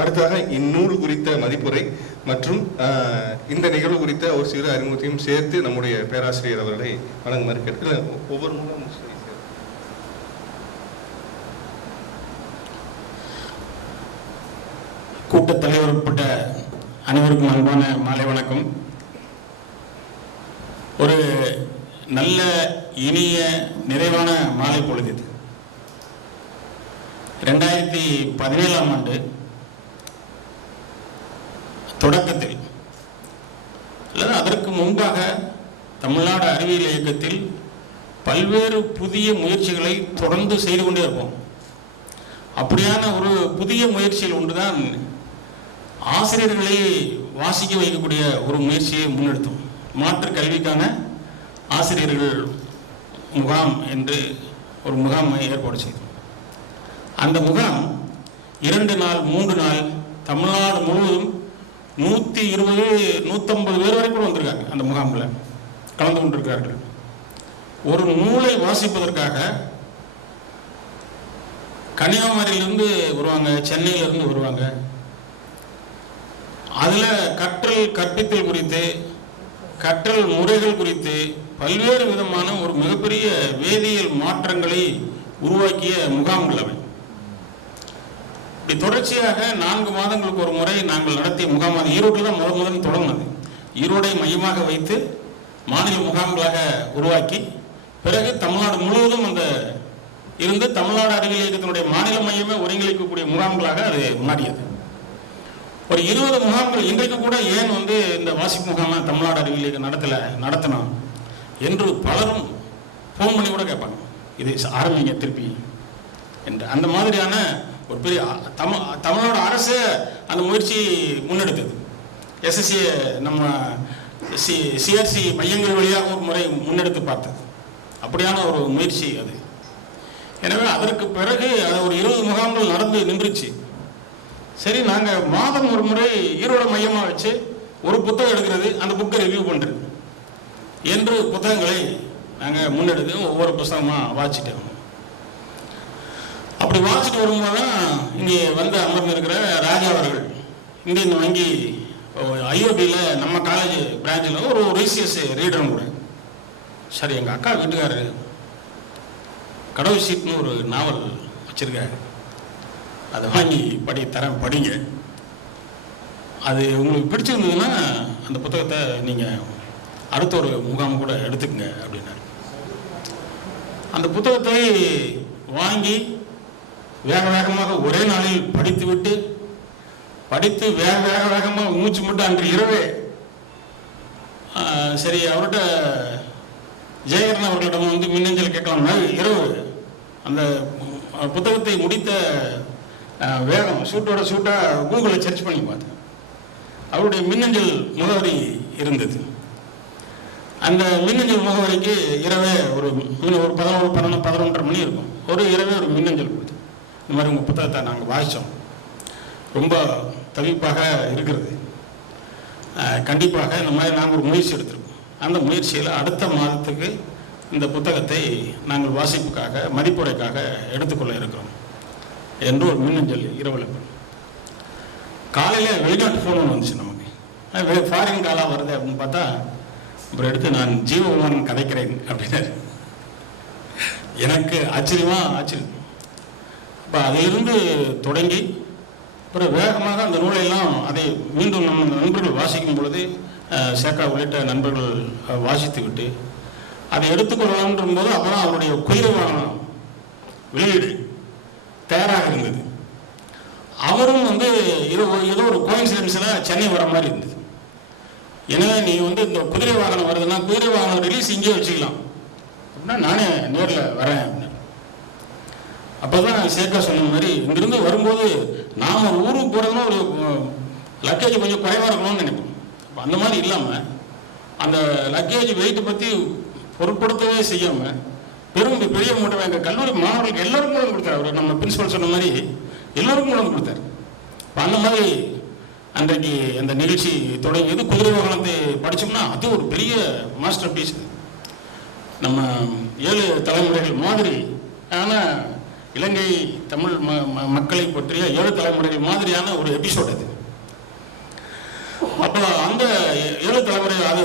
அடுத்ததாக இந்நூல் குறித்த மதிப்புரை மற்றும் இந்த நிகழ்வு குறித்த ஒரு சிறு அறிமுகத்தையும் சேர்த்து நம்முடைய பேராசிரியர் அவர்களை வழங்குமாறு கேட்க ஒவ்வொரு நூலும் கூட்டத் தலைவர் உட்பட்ட அனைவருக்கும் அன்பான மாலை வணக்கம். ஒரு நல்ல இனிய நிறைவான மாலை பொழுது இது. 2017ஆம் ஆண்டு தொடக்கத்தில் அல்லது அதற்கு முன்பாக தமிழ்நாடு அறிவியல் இயக்கத்தில் பல்வேறு புதிய முயற்சிகளை தொடர்ந்து செய்து கொண்டே இருப்போம். அப்படியான ஒரு புதிய முயற்சியில் ஒன்றுதான் ஆசிரியர்களை வாசிக்க வைக்கக்கூடிய ஒரு முயற்சியை முன்னெடுத்தோம். மாற்று கல்விக்கான ஆசிரியர்கள் முகாம் என்று ஒரு முகாமை ஏற்பாடு செய்தோம். அந்த முகாம் 2 நாள் 3 நாள் தமிழ்நாடு முழுவதும் 120-150 பேர் வரை கூட வந்திருக்காங்க. அந்த முகாமில் கலந்து கொண்டிருக்கிறார்கள். ஒரு நூலை வாசிப்பதற்காக கன்னியாகுமரியிலிருந்து வருவாங்க, சென்னையிலிருந்து வருவாங்க. அதில் கற்றல் கற்பித்தல் குறித்து, கற்றல் முறைகள் குறித்து பல்வேறு விதமான ஒரு மிகப்பெரிய வேதியியல் மாற்றங்களை உருவாக்கிய முகாம்கள் அவை. இப்படி தொடர்ச்சியாக 4 மாதங்களுக்கு ஒரு முறை நாங்கள் நடத்திய முகாம் அது ஈரோட்டில் தான் முதன் தொடங்கினது. ஈரோடை மையமாக வைத்து மாநில முகாம்களாக உருவாக்கி பிறகு தமிழ்நாடு முழுவதும் அந்த இருந்து தமிழ்நாடு அறிவியல் இயக்கத்தினுடைய மாநில மையமே ஒருங்கிணைக்கக்கூடிய முகாம்களாக அது மாறியது. ஒரு 20 முகாம்கள் இன்றைக்கு கூட ஏன் இந்த வாசிப்பு முகாமை தமிழ்நாடு அறிவியல் இயக்கம் நடத்தணும் என்று பலரும் ஃபோன் பண்ணி கூட கேட்பாங்க. இது ஆரம்பிங்க திருப்பி என்று. அந்த மாதிரியான ஒரு பெரிய தமிழ்நாடு அரசு அந்த முயற்சி முன்னெடுத்தது. எஸ்எஸ்சி நம்ம சிஆர்சி மையங்கள் வழியாக ஒரு முறை முன்னெடுத்து பார்த்தது. அப்படியான ஒரு முயற்சி அது. எனவே அதற்கு பிறகு அது ஒரு 20 முகாம்கள் நடந்து நின்றுச்சு. சரி, நாங்கள் மாதம் ஒரு முறை ஈரோடு மையமாக வச்சு ஒரு புத்தகம் எடுக்கிறது, அந்த புக்கை ரிவ்யூ பண்ணுறது என்று புத்தகங்களை நாங்கள் முன்னெடுத்து ஒவ்வொரு புத்தகமாக வாசிட்டோம். அப்படி வாசிட்டு வரும்போது தான் இங்கே வந்து அமர்ந்திருக்கிற ராஜா அவர்கள் இந்தியன் வங்கி ஐஓபியில் நம்ம காலேஜ் பிரான்ச்சில் ஒரு ரிசிஎஸ் ரீடரும் கூட. சரி, எங்கள் அக்கா வீட்டுக்காரர் கடவுள் சீட்னு ஒரு நாவல் வச்சுருக்காரு, அதை வாங்கி படிங்க, அது உங்களுக்கு பிடிச்சிருந்ததுன்னா அந்த புத்தகத்தை நீங்கள் அடுத்த ஒரு முகாம் கூட எடுத்துக்கங்க அப்படின்னாரு. அந்த புத்தகத்தை வாங்கி வேகமாக ஒரே நாளில் படித்து வேகமாக மூச்சு மட்டும் அன்று இரவே சரி அவர்கிட்ட ஜெயகரன் அவர்களிடம் மின்னஞ்சல் கேட்கலாம்னா இரவு அந்த புத்தகத்தை முடித்த வேகம் ஷூட்டாக கூகுளில் சர்ச் பண்ணி பார்த்தேன். அவருடைய மின்னஞ்சல் முகவரி இருந்தது. அந்த மின்னஞ்சல் முகவரிக்கு இரவே ஒரு 11-12 மணி இருக்கும். ஒரு இரவே ஒரு மின்னஞ்சல் கொடுத்து, இந்த மாதிரி உங்கள் புத்தகத்தை நாங்கள் வாசித்தோம், ரொம்ப தவிப்பாக இருக்கிறது, கண்டிப்பாக இந்த மாதிரி நாங்கள் ஒரு முயற்சி எடுத்திருக்கோம். அந்த முயற்சியில் அடுத்த மாதத்துக்கு இந்த புத்தகத்தை நாங்கள் வாசிப்புக்காக மதிப்புரைக்காக எடுத்துக்கொள்ள இருக்கிறோம் என்று ஒரு மின்னஞ்சல் இரவில். காலையில் வெளிநாட்டு ஃபோன் வந்துச்சு நமக்கு, ஃபாரின் காலாக வருது அப்படின்னு பார்த்தா அப்புறம் எடுத்து நான் ஜீவகுமாரன் கதைக்கிறேன் அப்படின்னாரு. எனக்கு ஆச்சரியம். இப்போ அதிலிருந்து தொடங்கி அப்புறம் வேகமாக அந்த நூலையெல்லாம் அதை மீண்டும் நம்ம நண்பர்கள் வாசிக்கும் பொழுது சேக்கா உள்ளிட்ட நண்பர்கள் வாசித்து விட்டு அதை எடுத்துக்கொள்ளலாம்ன்ற போது அப்புறம் அவருடைய குயிரவான வெளியீடு தயாராக இருந்தது. அவரும் ஏதோ ஒரு கோயின்சிடன்ஸில் சென்னை வர மாதிரி இருந்தது. எனவே நீ இந்த குதிரை வாகனம் வருதுன்னா குதிரை வாகனம் ரிலீஸ் இங்கே வச்சுக்கலாம் அப்படின்னா நானே நேரில் வரேன் அப்படின்னு. அப்போ தான் சேக்கா சொன்ன மாதிரி இங்கிருந்து வரும்போது நாம் ஒரு ஊருக்கு போகிறதுனா ஒரு லக்கேஜ் கொஞ்சம் குறைவாக இருக்கணும்னு நினைப்போம். அந்த மாதிரி இல்லாமல் அந்த லக்கேஜ் வெயிட்டை பற்றி பொருட்படுத்தவே செய்யாமல் பெரிய மூட்டை எங்கள் கல்லூரி மாணவர்களுக்கு எல்லாருக்கும் மூலம் கொடுத்தாரு. அவர் நம்ம பிரின்சிபல் சொன்ன மாதிரி எல்லோருக்கும் மூலம் கொடுத்தாரு. இப்போ அந்த மாதிரி அன்றைக்கு அந்த நிகழ்ச்சி தொடங்கியது. குதிரை வாகனத்தை படித்தோம்னா அது ஒரு பெரிய மாஸ்டர் பீஸ். நம்ம 7 தலைமுறைகள் மாதிரி. ஆனால் இலங்கை தமிழ் மக்களை பற்றிய 7 தலைமுறைகள் மாதிரியான ஒரு எபிசோட் அது. அப்போ அந்த 7 தலைமுறை அது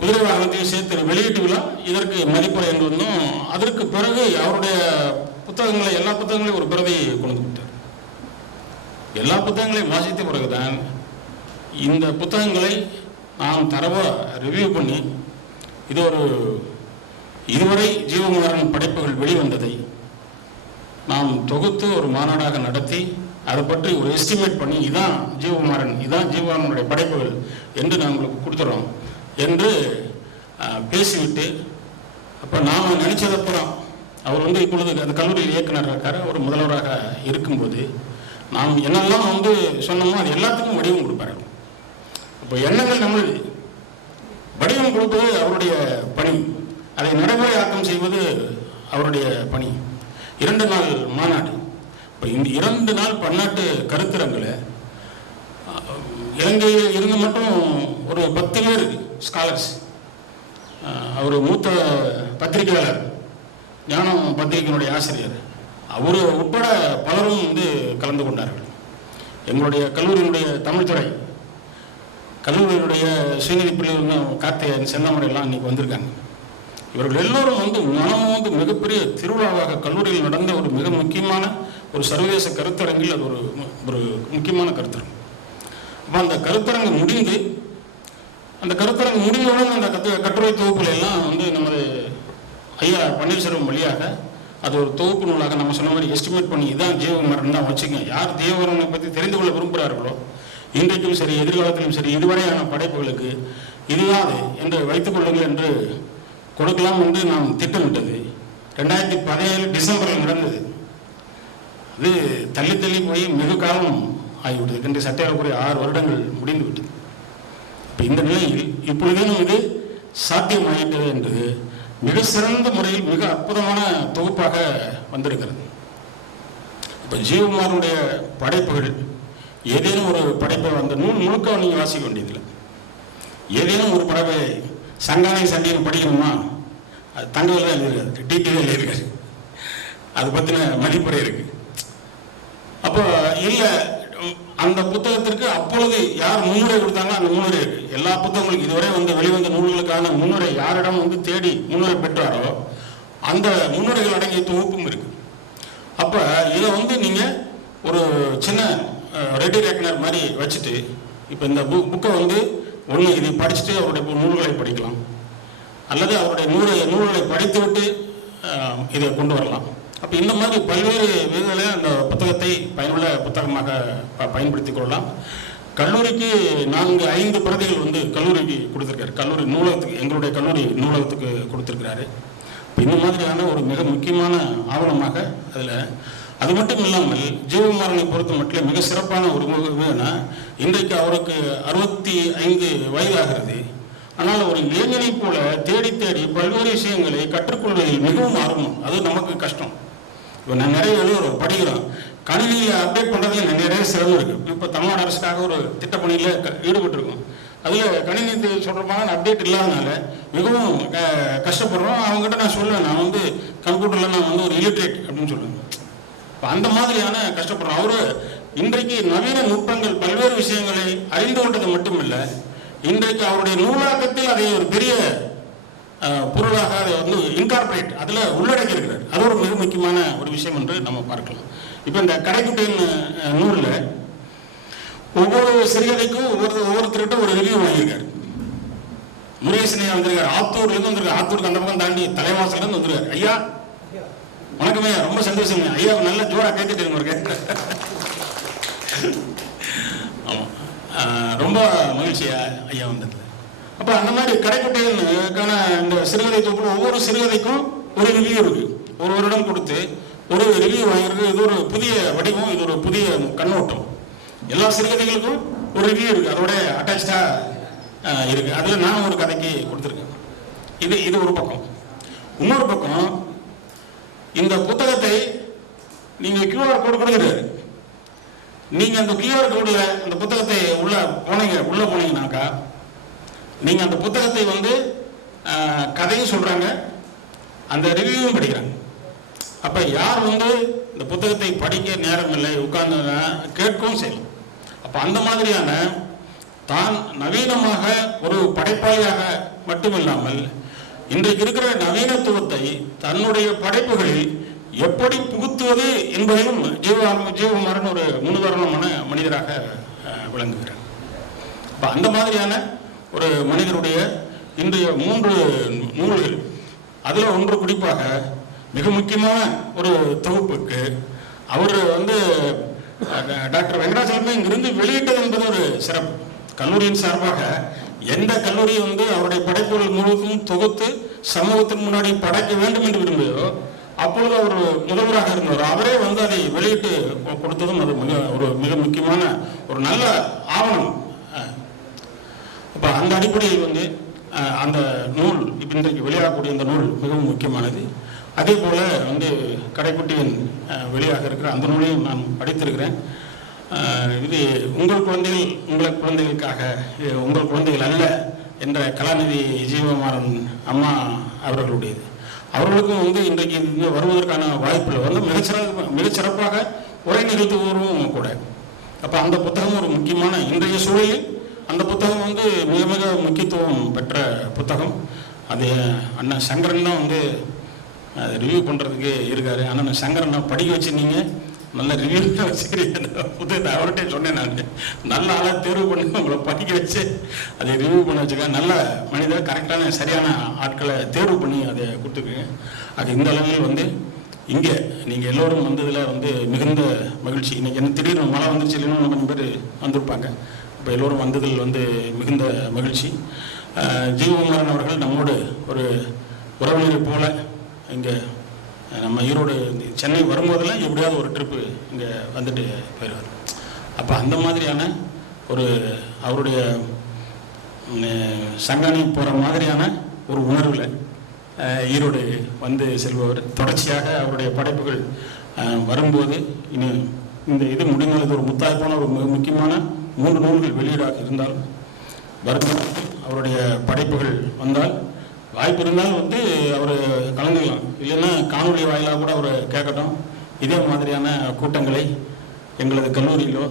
குதிரை வாகனத்தையும் சேர்த்து வெளியீட்டு விழா இதற்கு மதிப்புரை என்று வந்தோம். அதற்கு பிறகு அவருடைய புத்தகங்களை எல்லா புத்தகங்களையும் ஒரு பிரதி கொண்டு விட்டார். எல்லா புத்தகங்களையும் வாசித்த பிறகுதான் இந்த புத்தகங்களை நாம் தரவா ரிவ்யூ பண்ணி இது ஒரு இதுவரை ஜீவகுமாரன் படைப்புகள் வெளிவந்ததை நாம் தொகுத்து ஒரு மாநாடாக நடத்தி அதை பற்றி ஒரு எஸ்டிமேட் பண்ணி இதான் ஜீவகுமாரனுடைய படைப்புகள் என்று நான் உங்களுக்கு கொடுத்துறோம் என்று பேசிவிட்டு, அப்போ நாம் நினைச்சதப்புறம் அவர் இப்பொழுது அந்த கல்லூரியில் இயக்குனர் இருக்கார். அவர் முதல்வராக இருக்கும்போது நாம் என்னெல்லாம் சொன்னோமோ அது எல்லாத்துக்கும் வடிவம் கொடுப்பார். இப்போ எண்ணங்கள் நம்ம வடிவம் கொடுப்பது அவருடைய பணி, அதை நடைமுறையாக்கம் செய்வது அவருடைய பணி. 2 நாள் மாநாடு. இப்போ இந்த 2 நாள் பன்னாட்டு கருத்தரங்கில் இலங்கையில் இருந்து மட்டும் ஒரு 10 பேர் ஸ்காலர்ஸ், அவர் மூத்த பத்திரிகையாளர், ஞானம் பத்திரிகையினுடைய ஆசிரியர், அவர் உட்பட பலரும் கலந்து கொண்டார்கள். எங்களுடைய கல்லூரியினுடைய தமிழ்துறை கல்லூரியினுடைய சுயநிதி பிள்ளைகள் கார்த்திகேயன் செந்தாமரையெல்லாம் இன்னைக்கு வந்திருக்காங்க. இவர்கள் எல்லோரும் மனமும் மிகப்பெரிய திருவிழாவாக கல்லூரியில் நடந்த ஒரு மிக முக்கியமான ஒரு சர்வதேச கருத்தரங்கில் அது ஒரு முக்கியமான கருத்தரங்கு. அப்போ அந்த கருத்தரங்கு முடிந்து முடிந்தவுடன் அந்த கட்டுரை தொகுப்புல எல்லாம் நமது ஐயா பன்னீர்செல்வம் வழியாக அது ஒரு தொகுப்பு நூலாக நம்ம சொன்ன மாதிரி எஸ்டிமேட் பண்ணி இதான் ஜீவகுமாரன் தான் வச்சுக்கோங்க. யார் ஜீவகுமாரனை பற்றி தெரிந்து கொள்ள விரும்புகிறார்களோ இன்றைக்கும் சரி எதிர்காலத்திலும் சரி இதுவரையான படைப்புகளுக்கு இதுதான் அது என்று வைத்துக் கொள்ளுங்கள் என்று கொடுக்கலாம் என்று நாம் திட்டமிட்டது 2017 டிசம்பரில் நடந்தது. அது தள்ளி போய் மிக காலம் ஆகிவிட்டது. இன்று சட்டேறக்குறைய 6 வருடங்கள் முடிந்து விட்டது. இப்போ இந்த நிலையில் இப்பொழுதும் இது சாத்தியமாகிட்டது என்று மிக சிறந்த முறையில் மிக அற்புதமான தொகுப்பாக வந்திருக்கிறது. இப்போ ஜீவகுமாரனுடைய படைப்புகள் ஏதேனும் ஒரு படைப்பை அந்த நூல் முழுக்க நீங்கள் வாசிக்க வேண்டியதில்லை. ஏதேனும் ஒரு படைப்பை சங்கானை சண்டின்னு படிக்கணுமா, அது தங்கவில் தான் எழுதியிருக்காரு, டிடியில் எழுதியிருக்காரு, அது பற்றின மதிப்புரை இருக்கு. அப்போ இல்லை அந்த புத்தகத்திற்கு அப்பொழுது யார் முன்னுரை கொடுத்தாங்களோ அந்த முன்னுரை இருக்கு. எல்லா புத்தகங்களுக்கும் இதுவரை வெளிவந்த நூல்களுக்கான முன்னுரை யாரிடம் தேடி முன்னுரை பெற்றாரோ அந்த முன்னுரைகள் அடங்கிய தொகுப்பும் இருக்கு. அப்போ இதை நீங்கள் ஒரு சின்ன ரெடி ரேக்கனர் மாதிரி வச்சுட்டு இப்போ இந்த புக்கை ஒன்று இதை படிச்சுட்டு அவருடைய நூல்களை படிக்கலாம், அல்லது அவருடைய நூல்களை படித்துவிட்டு இதை கொண்டு வரலாம். அப்போ இந்த மாதிரி பல்வேறு விதங்களில் அந்த புத்தகத்தை பயனுள்ள புத்தகமாக பயன்படுத்தி கொள்ளலாம். கல்லூரிக்கு 4-5 பிரதிகள் கல்லூரிக்கு கொடுத்துருக்காரு. கல்லூரி நூலகத்துக்கு, எங்களுடைய கல்லூரி நூலகத்துக்கு கொடுத்துருக்கிறாரு. இப்போ இந்த மாதிரியான ஒரு மிக முக்கியமான ஆவணமாக அதில். அது மட்டும் இல்லாமல் ஜீவகுமாரனை பொறுத்த மட்டும் மிக சிறப்பான ஒரு வேணா, இன்றைக்கு அவருக்கு 65 வயதாகிறது. ஆனால் ஒரு இளைஞனை போல தேடி பல்வேறு விஷயங்களை கற்றுக்கொள்வதில் மிகவும் ஆர்வம். அது நமக்கு கஷ்டம். இப்போ நான் நிறைய படிக்கிறோம், கணினியில் அப்டேட் பண்ணுறதுல நிறைய சிரமம் இருக்குது. இப்போ தமிழ்நாடு அரசுக்காக ஒரு திட்டப்பணியில் ஈடுபட்டிருக்கோம். அதில் கணினி சொல்கிறமான அப்டேட் இல்லாதனால மிகவும் கஷ்டப்படுறோம். அவங்ககிட்ட நான் சொல்லுவேன், நான் கம்ப்யூட்டரில் நான் ஒரு இல்லிட்ரேட் அப்படின்னு சொல்லுவேன். இப்போ அந்த மாதிரியான கஷ்டப்படுறோம். அவரு இன்றைக்கு நவீன நுட்பங்கள் பல்வேறு விஷயங்களை அறிந்து கொண்டது மட்டுமில்லை, இன்றைக்கு அவருடைய நூலாக்கத்தில் அதை ஒரு பெரிய பொருளாக அதை இன்கார்பரேட் அதில் உள்ளடக்கி இருக்கிறார். அது ஒரு மிக முக்கியமான ஒரு விஷயம் என்று நம்ம பார்க்கலாம். இப்போ இந்த கடைக்குட்டியின் நூலில் ஒவ்வொரு சிறுகதைக்கும் ஒவ்வொருத்தர்கிட்ட ஒரு ரிவ்யூ வாங்கியிருக்காரு. முருகேசனையா வந்திருக்காரு, ஆத்தூர்லேருந்து வந்திருக்காரு. ஆத்தூருக்கு அந்த பக்கம் தாண்டி தலைவாசலேருந்து வந்திருக்காரு. ஐயா வணக்கம் ஐயா, ரொம்ப சந்தோஷம் ஐயா, நல்ல ஜோரா கேட்டுட்டு இருக்க. ஆமாம், ரொம்ப மகிழ்ச்சியா ஐயா வந்தது. அப்போ அந்த மாதிரி கடைக்குட்டைக்கான இந்த சிறுகதை தொகுப்பு ஒவ்வொரு சிறுகதைக்கும் ஒரு ரிவ்யூ இருக்கு. ஒரு வருடம் கொடுத்து ஒரு ரிவ்யூ வாங்கியிருக்கு. இது ஒரு புதிய வடிவம், இது ஒரு புதிய கண்ணோட்டம். எல்லா சிறுகதைகளுக்கும் ஒரு ரிவ்யூ இருக்கு, அதோட அட்டாச்சா இருக்கு. அதில் நான் ஒரு கதைக்கு கொடுத்துருக்கேன். இது ஒரு பக்கம். இன்னொரு பக்கம், இந்த புத்தகத்தை நீங்கள் QR கோடு கொடுக்குறாரு. நீங்கள் அந்த QR கோடில் அந்த புத்தகத்தை உள்ளே போனீங்கன்னாக்கா நீங்கள் அந்த புத்தகத்தை கதையும் சொல்கிறாங்க, அந்த ரிவ்யூவும் படிக்கிறாங்க. அப்போ யார் இந்த புத்தகத்தை படிக்க நேரம் இல்லை, உட்கார்ந்து கேட்கவும் செய்யலாம். அப்போ அந்த மாதிரியான தான் நவீனமாக ஒரு படைப்பாளியாக மட்டுமில்லாமல் இன்றைக்கு இருக்கிற நவீனத்துவத்தை தன்னுடைய படைப்புகளில் எப்படி புகுத்துவது என்பதையும் ஜீவகுமாரன் ஒரு முன்னுதாரணமான மனிதராக விளங்குகிறார். இப்போ அந்த மாதிரியான ஒரு மனிதருடைய இன்றைய 3 நூல்கள், அதில் ஒன்று குறிப்பாக மிக முக்கியமான ஒரு தொகுப்புக்கு அவர் டாக்டர் வெங்கடாச்சலமே இங்கிருந்து வெளியிட்டது என்பது ஒரு சிறப்பு. கல்லூரியின் சார்பாக எந்த கல்லூரி அவருடைய படைப்புகள் முழுவதும் தொகுத்து சமூகத்தின் முன்னாடி படைக்க வேண்டும் என்று விரும்பியதோ அப்பொழுது அவர் முதல்வராக இருந்தவர். அவரே அதை வெளியிட்டு கொடுத்ததும் அது மிக முக்கியமான ஒரு நல்ல ஆவணம். அப்போ அந்த அடிப்படையில் அந்த நூல் இன்றைக்கு வெளியாகக்கூடிய அந்த நூல் மிகவும் முக்கியமானது. அதே போல கடைக்குட்டியின் வெளியாக இருக்கிற அந்த நூலையும் நான் படித்திருக்கிறேன். இது உங்கள் குழந்தைகளுக்காக, உங்கள் குழந்தைகள் அல்ல என்ற கலாநிதி ஜீவகுமாரன் அம்மா அவர்களுடையது. அவர்களுக்கும் இன்றைக்கு வருவதற்கான வாய்ப்பில் மிகச்சிறப்பாக உரை நிகழ்த்துவரும் கூட. அப்போ அந்த புத்தகம் ஒரு முக்கியமான இன்றைய சூழலில் அந்த புத்தகம் மிக மிக முக்கியத்துவம் பெற்ற புத்தகம். அது அண்ணன் சங்கரன் தான் அதை ரிவ்யூ பண்ணுறதுக்கு இருக்காரு. அண்ணன் சங்கரனை படிக்க வச்சுருந்தீங்க, நல்ல ரிவ்யூ வச்சுக்கிறீங்க புத்தகத்தை. அவர்கிட்ட சொன்னேன், நான் நல்ல ஆளாக தேர்வு பண்ணி உங்களை படிக்க வச்சு அதை ரிவ்யூ பண்ண வச்சுருக்கேன். நல்ல மனிதர், கரெக்டான சரியான ஆட்களை தேர்வு பண்ணி அதை கொடுத்துருக்கேன். அது இந்த அளவில் இங்கே நீங்கள் எல்லோரும் வந்ததில் மிகுந்த மகிழ்ச்சி. இன்றைக்கி என்ன திடீர்னு மழை வந்துச்சு, இல்லைன்னு கொஞ்சம் பேர் வந்திருப்பாங்க. இப்போ எல்லோரும் வந்ததில் மிகுந்த மகிழ்ச்சி. ஜீவகுமாரன் அவர்கள் நம்மோடு ஒரு உறவினரை போல இங்கே நம்ம ஈரோடு சென்னை வரும்போதெல்லாம் எப்படியாவது ஒரு ட்ரிப்பு இங்கே வந்துட்டு போயிடுவார். அப்போ அந்த மாதிரியான ஒரு அவருடைய சங்கானி போகிற மாதிரியான ஒரு உணர்வில் ஈரோடு செல்பவர். தொடர்ச்சியாக அவருடைய படைப்புகள் வரும்போது இந்த இது முடிந்தது ஒரு முத்தாய்ப்பான ஒரு மிக முக்கியமான 3 நூல்கள் வெளியீடாக இருந்தால் வரும்போது அவருடைய படைப்புகள் வந்தால் வாய்ப்பு இருந்தால் அவர் கலந்துக்கலாம், இல்லைன்னா காணொலி வாயிலாக கூட அவர் கேட்கட்டும். இதே மாதிரியான கூட்டங்களை எங்களது கல்லூரியிலோ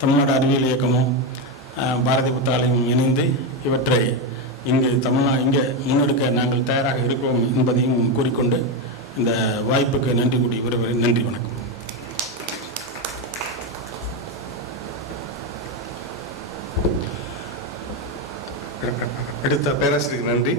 தமிழ்நாடு அறிவியல் இயக்கமோ பாரதி புத்தாலயம் இணைந்து இவற்றை இங்கே முன்னெடுக்க நாங்கள் தயாராக இருக்கிறோம் என்பதையும் கூறிக்கொண்டு இந்த வாய்ப்புக்கு நன்றி கூறி விரும்புகிறேன். நன்றி, வணக்கம். எடுத்த பேராசிரியருக்கு நன்றி.